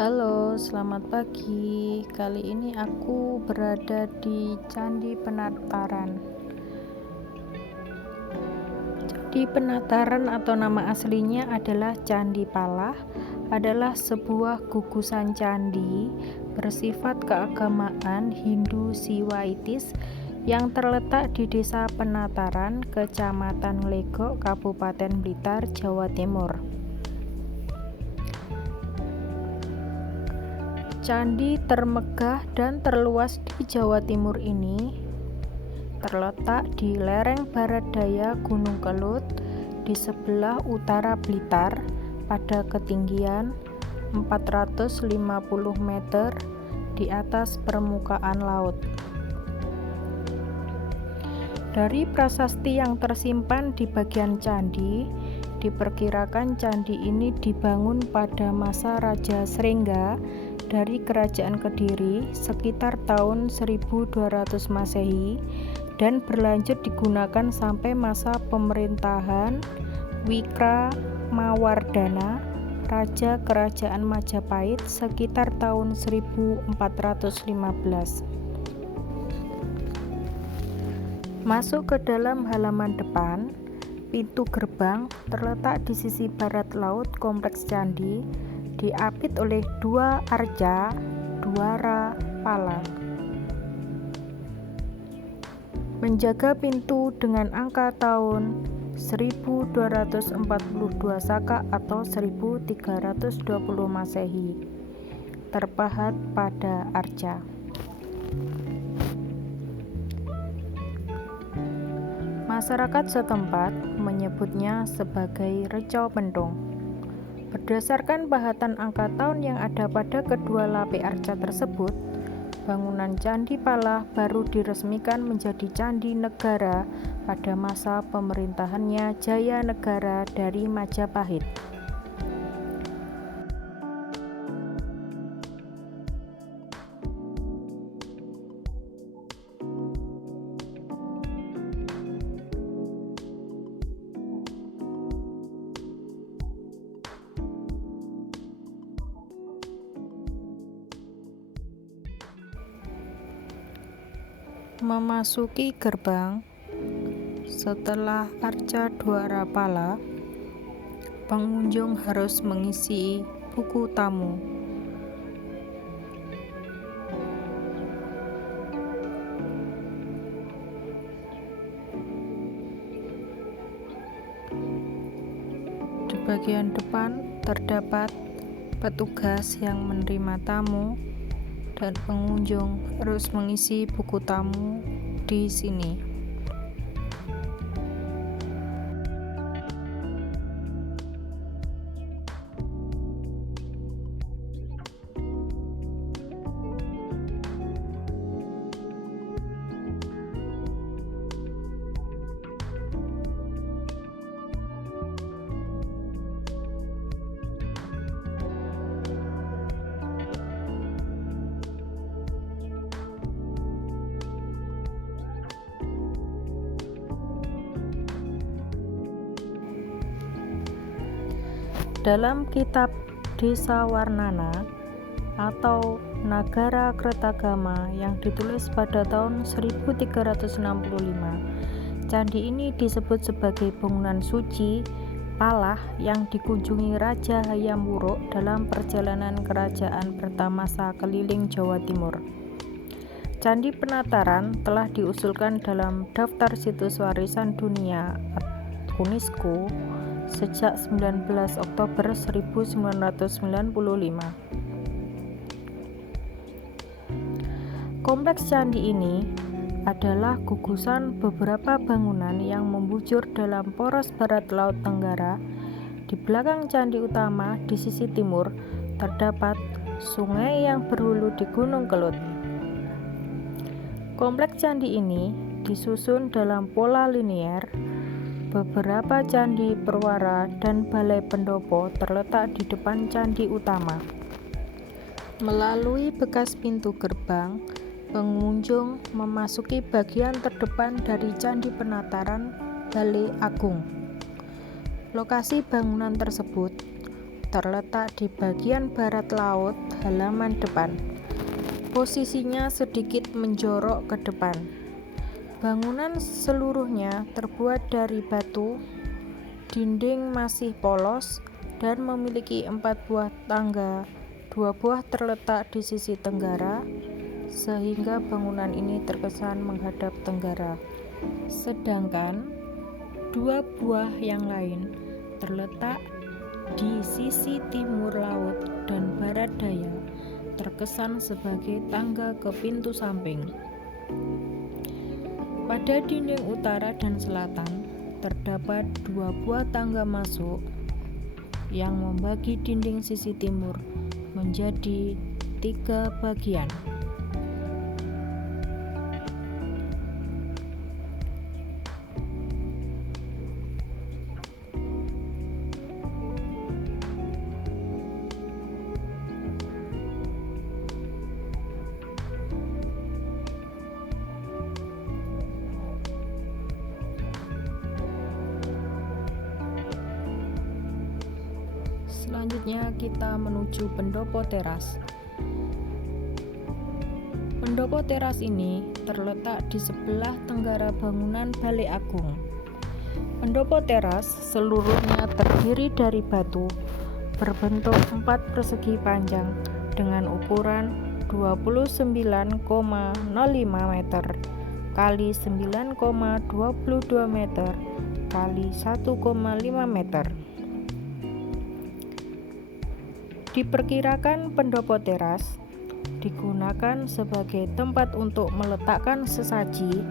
Halo, selamat pagi. Kali ini aku berada di Candi Penataran. Candi Penataran atau nama aslinya adalah Candi Palah, adalah sebuah gugusan candi bersifat keagamaan Hindu Siwaitis yang terletak di Desa Penataran, Kecamatan Nglegok, Kabupaten Blitar, Jawa Timur. Candi termegah dan terluas di Jawa Timur ini terletak di lereng barat daya Gunung Kelut di sebelah utara Blitar pada ketinggian 450 meter di atas permukaan laut. Dari prasasti yang tersimpan di bagian candi, diperkirakan candi ini dibangun pada masa Raja Srengga dari Kerajaan Kediri sekitar tahun 1200 Masehi dan berlanjut digunakan sampai masa pemerintahan Wikramawardhana, Raja Kerajaan Majapahit sekitar tahun 1415. Masuk ke dalam halaman depan, pintu gerbang terletak di sisi barat laut kompleks candi, diapit oleh dua arca Dwara Pala. Menjaga pintu dengan angka tahun 1242 Saka atau 1320 Masehi, terpahat pada arca. Masyarakat setempat menyebutnya sebagai Reco Pentung. Berdasarkan pahatan angka tahun yang ada pada kedua lapik arca tersebut, bangunan Candi Palah baru diresmikan menjadi Candi Negara pada masa pemerintahannya Jaya Negara dari Majapahit. Memasuki gerbang, setelah arca Dwara Pala, pengunjung harus mengisi buku tamu. Di bagian depan terdapat petugas yang menerima tamu dan pengunjung harus mengisi buku tamu di sini. Dalam kitab Desa Warnana atau Nagara Kretagama yang ditulis pada tahun 1365, candi ini disebut sebagai bangunan suci Palah yang dikunjungi Raja Hayam Wuruk dalam perjalanan kerajaan bertamasa keliling Jawa Timur. Candi Penataran telah diusulkan dalam daftar situs warisan dunia UNESCO sejak 19 Oktober 1995. Kompleks candi ini adalah gugusan beberapa bangunan yang membujur dalam poros barat laut Tenggara. Di belakang candi utama di sisi timur terdapat sungai yang berhulu di Gunung Kelut. Kompleks candi ini disusun dalam pola linier. Beberapa candi perwara dan balai pendopo terletak di depan candi utama. Melalui bekas pintu gerbang, pengunjung memasuki bagian terdepan dari Candi Penataran, Balai Agung. Lokasi bangunan tersebut terletak di bagian barat laut halaman depan. Posisinya sedikit menjorok ke depan. Bangunan seluruhnya terbuat dari batu, dinding masih polos, dan memiliki 4 buah tangga. 2 buah terletak di sisi tenggara, sehingga bangunan ini terkesan menghadap tenggara. Sedangkan 2 buah yang lain terletak di sisi timur laut dan barat daya, terkesan sebagai tangga ke pintu samping. Pada dinding utara dan selatan terdapat 2 buah tangga masuk yang membagi dinding sisi timur menjadi 3 bagian. Selanjutnya kita menuju pendopo teras. Pendopo teras ini terletak di sebelah tenggara bangunan Balai Agung. Pendopo teras seluruhnya terdiri dari batu berbentuk 4 persegi panjang dengan ukuran 29,05 meter kali 9,22 meter kali 1,5 meter. Diperkirakan pendopo teras digunakan sebagai tempat untuk meletakkan sesaji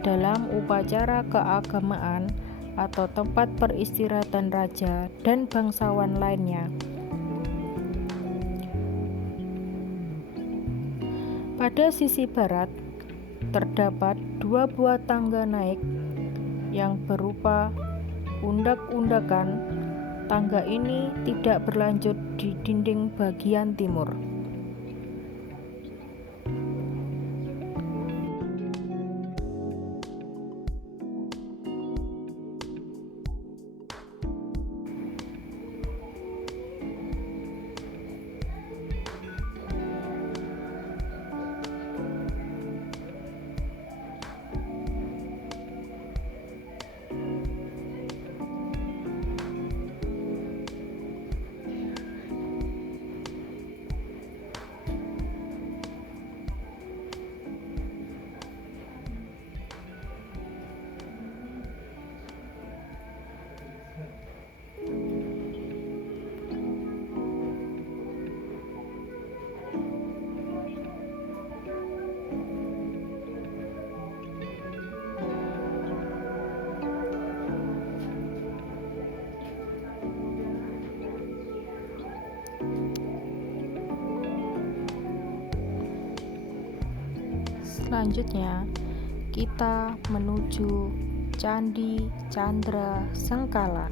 dalam upacara keagamaan atau tempat peristirahatan raja dan bangsawan lainnya. Pada sisi barat terdapat 2 buah tangga naik yang berupa undak-undakan. Tangga ini tidak berlanjut di dinding bagian timur. Selanjutnya, kita menuju Candi Candra Sengkala.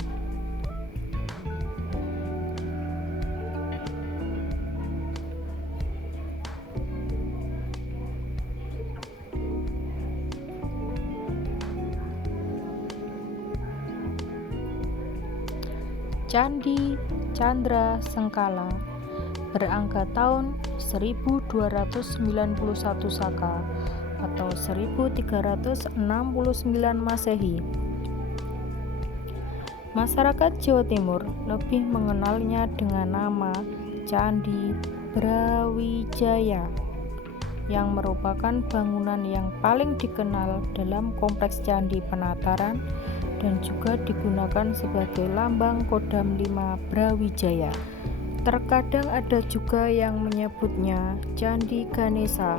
Candi Candra Sengkala berangka tahun 1291 Saka atau 1369 Masehi. Masyarakat Jawa Timur lebih mengenalnya dengan nama Candi Brawijaya, yang merupakan bangunan yang paling dikenal dalam kompleks Candi Penataran dan juga digunakan sebagai lambang Kodam 5 Brawijaya. Terkadang ada juga yang menyebutnya Candi Ganesha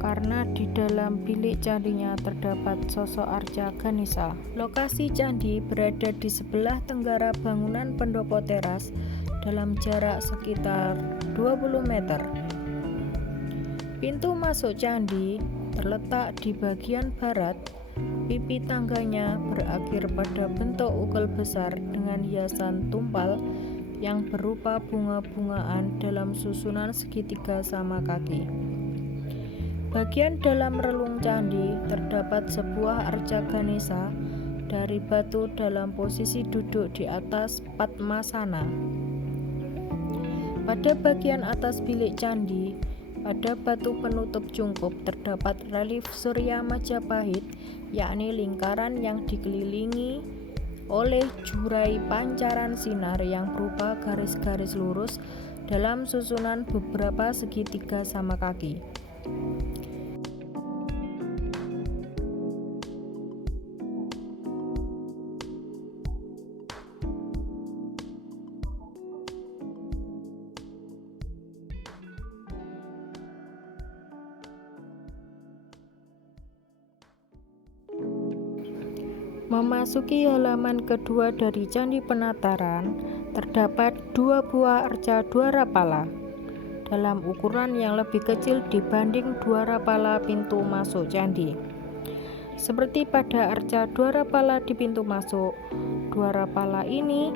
karena di dalam bilik candinya terdapat sosok arca Ganesha. Lokasi candi berada di sebelah tenggara bangunan pendopo teras dalam jarak sekitar 20 meter. Pintu masuk candi terletak di bagian barat. Pipi tangganya berakhir pada bentuk ukel besar dengan hiasan tumpal yang berupa bunga-bungaan dalam susunan segitiga sama kaki. Bagian dalam relung candi terdapat sebuah arca Ganesha dari batu dalam posisi duduk di atas Padmasana. Pada bagian atas bilik candi, pada batu penutup cungkup terdapat relief Surya Majapahit, yakni lingkaran yang dikelilingi oleh jurai pancaran sinar yang berupa garis-garis lurus dalam susunan beberapa segitiga sama kaki. Memasuki halaman kedua dari Candi Penataran, terdapat 2 buah arca Dwarapala dalam ukuran yang lebih kecil dibanding Dwarapala pintu masuk candi. Seperti pada arca Dwarapala di pintu masuk, Dwarapala ini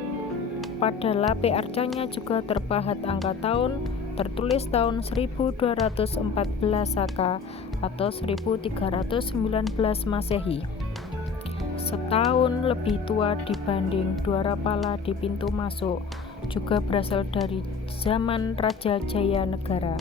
pada lape arcanya juga terpahat angka tahun tertulis tahun 1214 Saka atau 1319 Masehi. Setahun lebih tua dibanding Dwarapala di pintu masuk, juga berasal dari zaman Raja Jayanegara.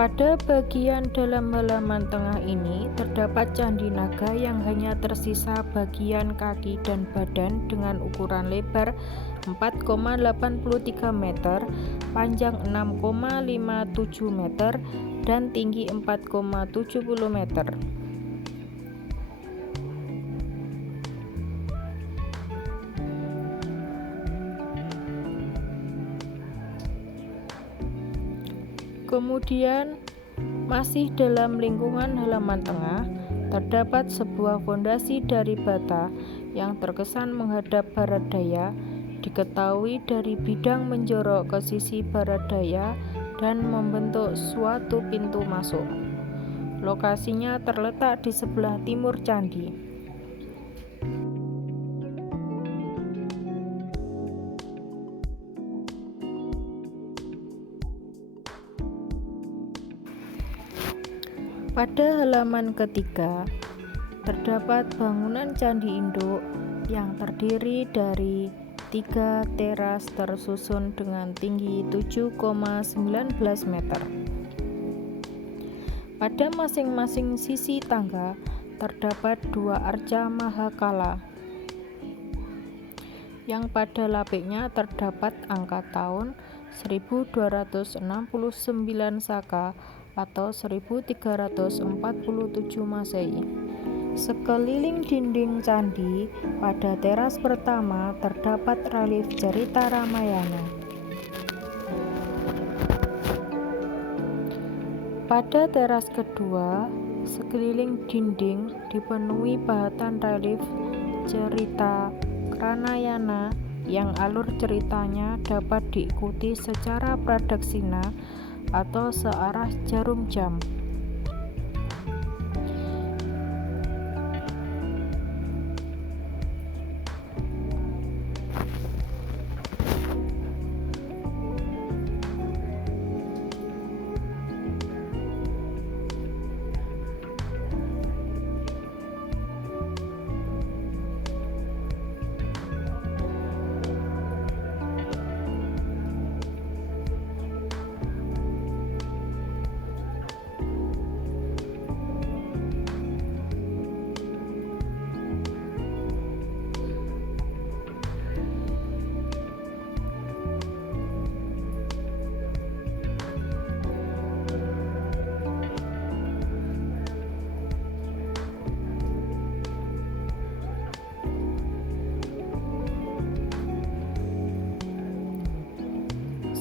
Pada bagian dalam halaman tengah ini terdapat candi naga yang hanya tersisa bagian kaki dan badan dengan ukuran lebar 4,83 meter, panjang 6,57 meter, dan tinggi 4,70 meter. Kemudian, masih dalam lingkungan halaman tengah, terdapat sebuah fondasi dari bata yang terkesan menghadap barat daya, diketahui dari bidang menjorok ke sisi barat daya dan membentuk suatu pintu masuk. Lokasinya terletak di sebelah timur candi. Pada halaman ketiga, terdapat bangunan candi induk yang terdiri dari 3 teras tersusun dengan tinggi 7,19 meter. Pada masing-masing sisi tangga terdapat 2 arca Mahakala yang pada lapiknya terdapat angka tahun 1269 Saka atau 1347 Masehi. Sekeliling dinding candi pada teras pertama terdapat relief cerita Ramayana. Pada teras kedua, sekeliling dinding dipenuhi pahatan relief cerita Ranayana yang alur ceritanya dapat diikuti secara pradaksina atau searah jarum jam.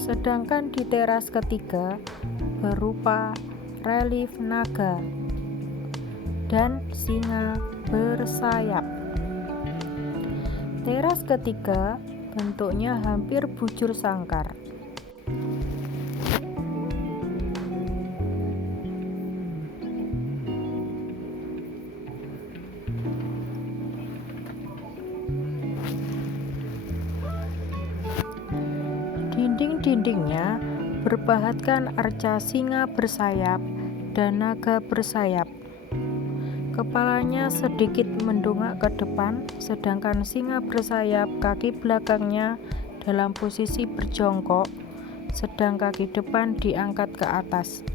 Sedangkan di teras ketiga berupa relief naga dan singa bersayap. Teras ketiga bentuknya hampir bujur sangkar. Dinding-dindingnya berbahatkan arca singa bersayap dan naga bersayap. Kepalanya sedikit mendongak ke depan, sedangkan singa bersayap kaki belakangnya dalam posisi berjongkok, sedang kaki depan diangkat ke atas.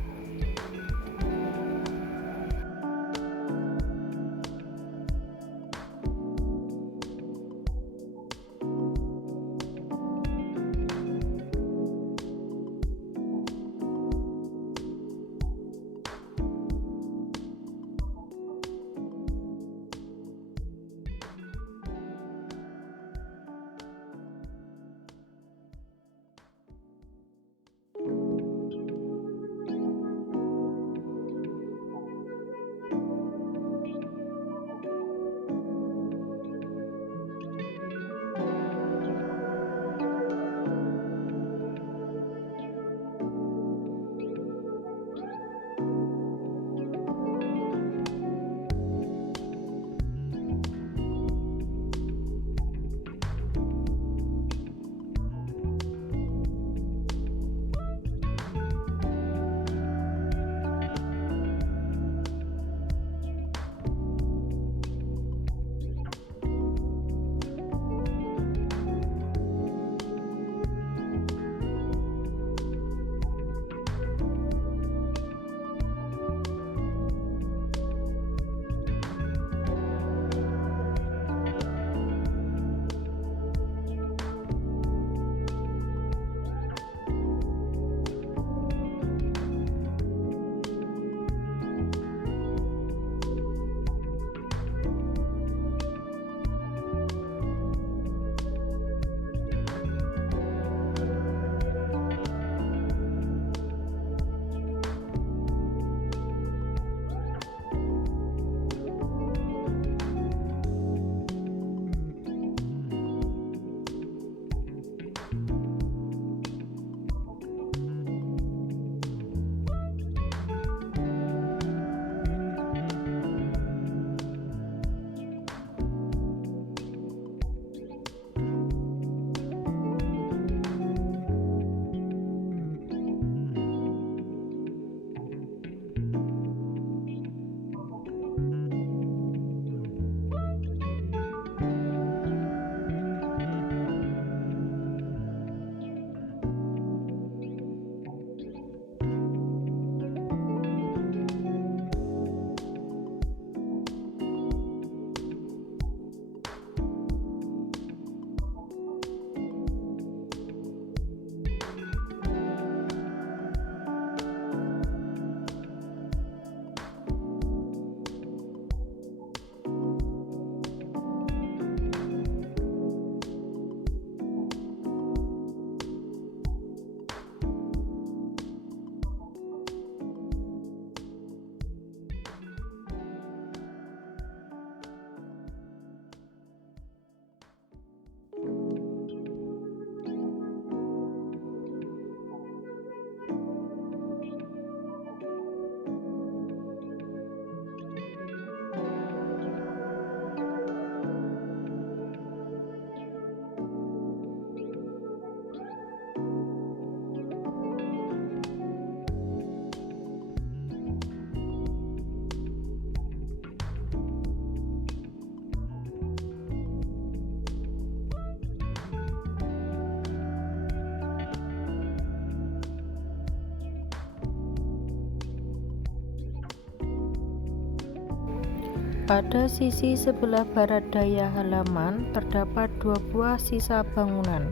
Pada sisi sebelah barat daya halaman terdapat dua buah sisa bangunan.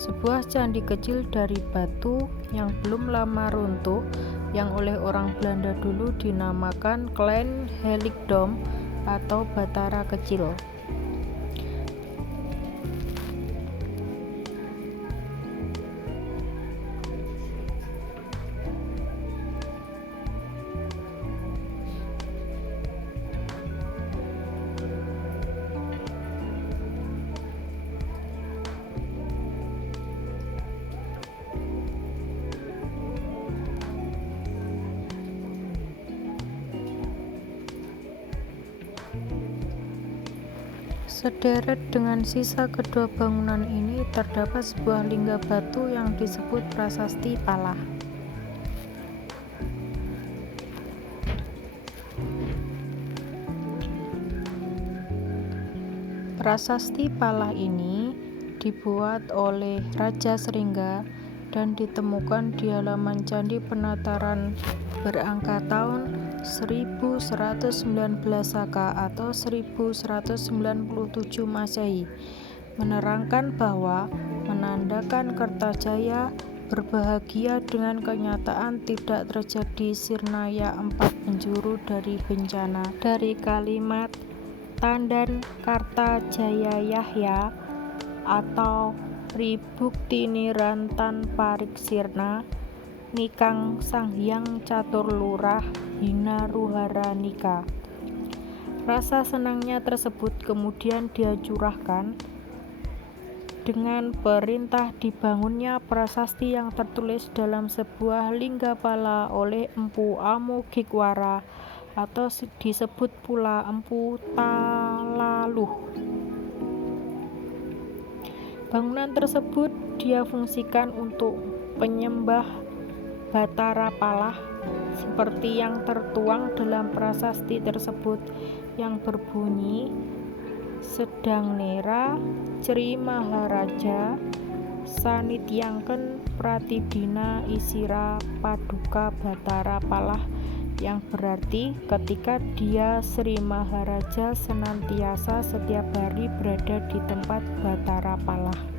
Sebuah candi kecil dari batu yang belum lama runtuh, yang oleh orang Belanda dulu dinamakan Klein Heiligdom atau Batara Kecil. Sederet dengan sisa kedua bangunan ini Prasasti terdapat sebuah lingga batu yang disebut Prasasti Palah. Prasasti Palah ini dibuat oleh Raja Sringga dan ditemukan di halaman Candi Penataran berangka tahun 1119 Saka atau 1197 Masehi, menerangkan bahwa menandakan Kertajaya berbahagia dengan kenyataan tidak terjadi sirnaya 4 penjuru dari bencana. Dari kalimat Tandan Kartajaya Yahya atau Ribuktini Rantan Parik Sirna Nikang Sanghyang Catur Lurah Hina Ruhara Nika. Rasa senangnya tersebut kemudian dia curahkan dengan perintah dibangunnya prasasti yang tertulis dalam sebuah linggapala oleh Empu Amoghikvara atau disebut pula Empu Talaluh. Bangunan tersebut dia fungsikan untuk penyembah Batara Palah seperti yang tertuang dalam prasasti tersebut yang berbunyi Sedang Nera Cri Maharaja Sanityangken Pratibdina Isira Paduka Batara Palah, yang berarti ketika dia Sri Maharaja senantiasa setiap hari berada di tempat Batara Palah.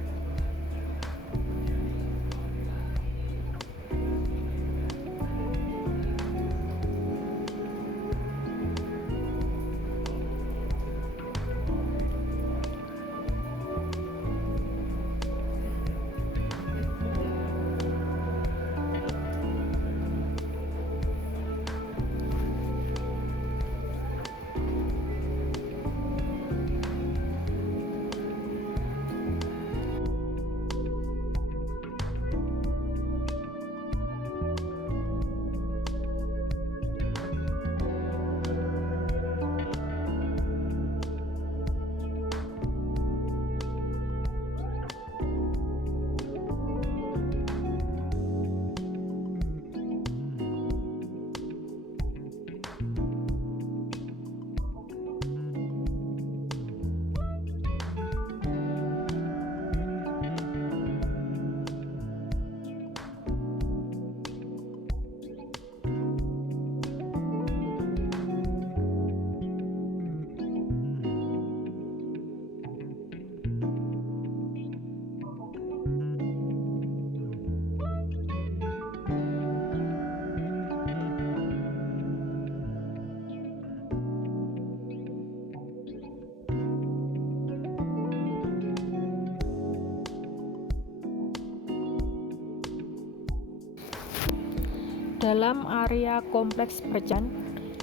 Dalam area kompleks Percan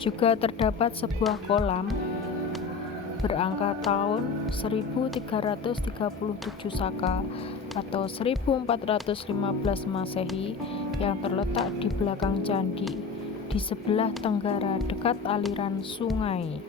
juga terdapat sebuah kolam berangka tahun 1337 Saka atau 1415 Masehi yang terletak di belakang candi di sebelah tenggara dekat aliran sungai.